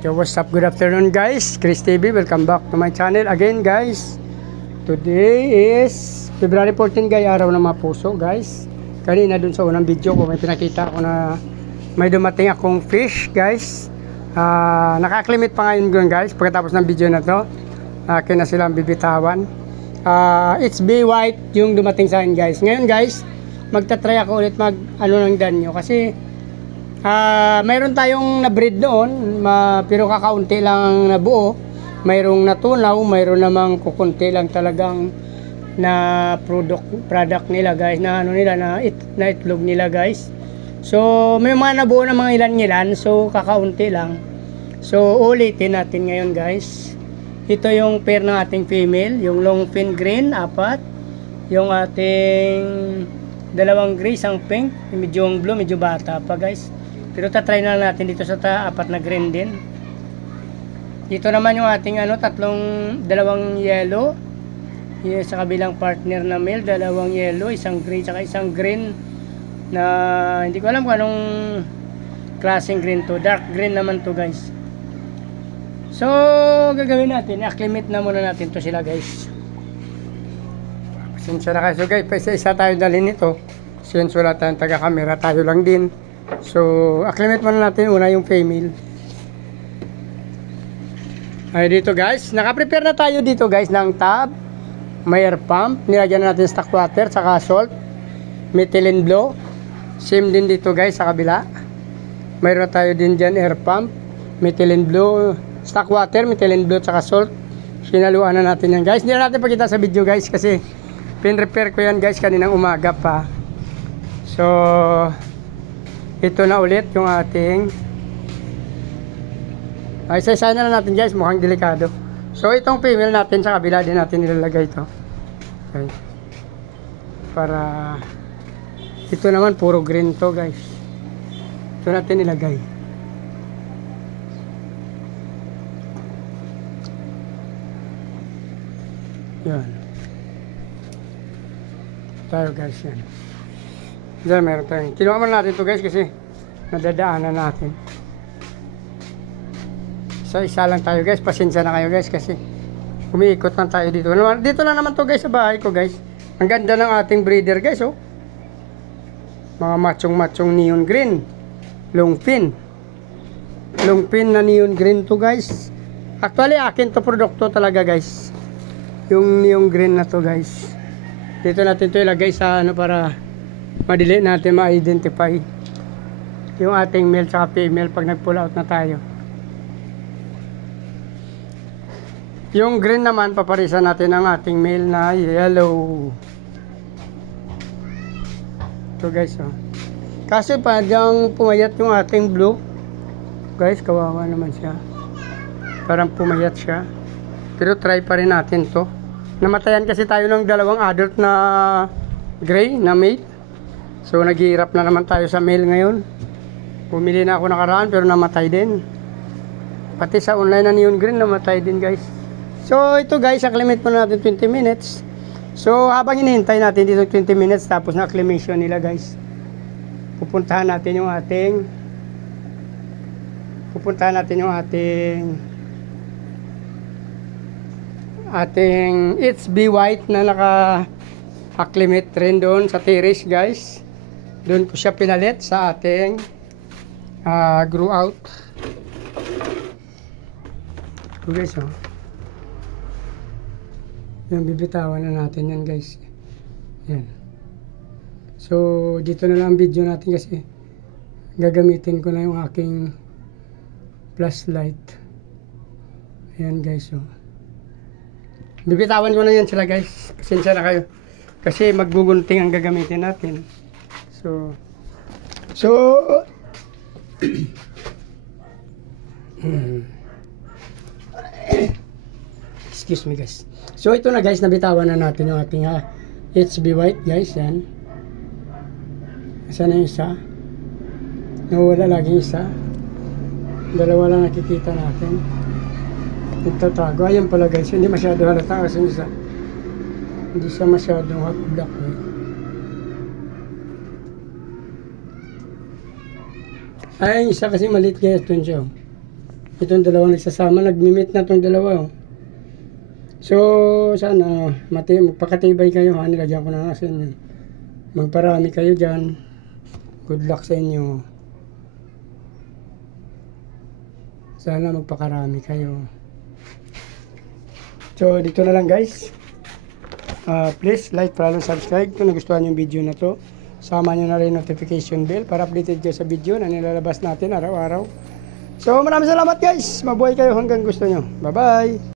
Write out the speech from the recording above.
So what's up, good afternoon guys, Chris TV, welcome back to my channel again guys. Today is February 14 guys, araw ng mga puso guys. Kanina dun sa unang video ko may pinakita ako na may dumating akong fish guys. Naka-acclimate pa ngayon guys. Pagkatapos ng video na to, akin na silang bibitawan. It's be white yung dumating sa akin guys. Ngayon guys, magta-try ako ulit mag ng danyo kasi mayroon tayong na-breed noon, pero kakaunti lang nabuo. Mayroong natunaw, mayroon namang kukunti lang talagang na product nila guys, na na itlog nila guys. So may mga nabuo na mga ilan, so kakaunti lang. So ulitin natin ngayon guys. Ito yung pair ng ating female, yung long fin green, 4. Yung ating dalawang gray, isang pink, medyo blue, medyo bata pa guys. Pero tatry na natin dito sa 4 na green din. Dito naman yung ating dalawang yellow. Yung sa kabilang partner na male, dalawang yellow, isang gray, saka isang green na hindi ko alam kung anong klaseng green to. Dark green naman to guys. So gagawin natin, acclimate na muna natin to sila guys. Pasensya na kayo. So guys, isa-isa tayo dalhin ito. Since wala tayong taga-camera, tayo lang din. So acclimate muna natin una yung female. Ay dito guys, naka-prepare na tayo dito guys ng tub, may air pump, nilagyan na natin stock water, saka salt, methylene blue. Same din dito guys sa kabila. Mayroon tayo din dyan air pump, methylene blue, stock water, methylene blue, saka salt. Sinaluan na natin yan guys. Hindi na natin pakita sa video guys kasi pin-repair ko yan guys kaninang umaga pa. So ito na ulit yung ating isa-isa na natin guys, mukhang delikado. So itong female natin sa kabila din natin nilalagay ito. Okay. Para ito naman puro green to guys. Ito natin nilagay. Yan. Tayo guys yan. Diyan meron tayong. Kinuha muna natin ito guys kasi nadadaanan natin. So isa lang tayo guys. Pasensya na kayo guys kasi umiikot lang tayo dito. Dito lang naman to guys sa bahay ko guys. Ang ganda ng ating breeder guys oh. Mga machong neon green. Long fin. Long fin na neon green to guys. Actually akin to produkto talaga guys. Yung neon green na to guys. Dito natin to ilagay sa para madali natin ma-identify yung ating male sa female pag nag-pull out na tayo. Yung green naman paparisan natin ang ating male na yellow. Ito guys oh. Kasi parang pumayat yung ating blue guys, kawawa naman siya, parang pumayat siya, pero try pa rin natin to. Namatayan kasi tayo ng dalawang adult na gray na male. So naghihirap na naman tayo sa male ngayon. Bumili na ako nakaraan pero namatay din. Pati sa online na neon green namatay din guys. So ito guys, acclimate muna natin 20 minutes. So habang hinihintay natin dito 20 minutes tapos na acclimation nila guys, pupuntahan natin yung ating It's Be White na naka-acclimate rin doon sa terrace guys. Doon ko siya pinalit sa ating grow out. So guys oh. Yan, bibitawan na natin yan guys. Yan. So dito na lang ang video natin kasi gagamitin ko na yung aking flashlight. Ayan guys oh. Bibitawan ko na yan sila guys. Pasensya na kayo kasi maggugunting ang gagamitin natin. So excuse me guys. So ito na guys, nabitawan na natin yung ating It's Be White guys. Yan. Saan na yung isa? Nawala lagi isa. Dalawa lang nakikita natin. Nagtatago. Ayan pala guys. Hindi masyado halata kasi isa. Hindi siya masyadong half black eh. Ay, isa kasi maliit kaya ito siya. Itong dalawang nagsasama, nagmi-meet na itong dalawa. Oh. So, sana magpakatibay kayo ha, nilagyan ko na nga sa inyo. Magparami kayo dyan. Good luck sa inyo. Sana magpakarami kayo. So, dito na lang guys. Please like, follow, subscribe kung nagustuhan yung video na to. Sama nyo na rin notification bell para updated kayo sa video na nilalabas natin araw-araw. So, maraming salamat guys. Mabuhay kayo hanggang gusto nyo. Bye-bye.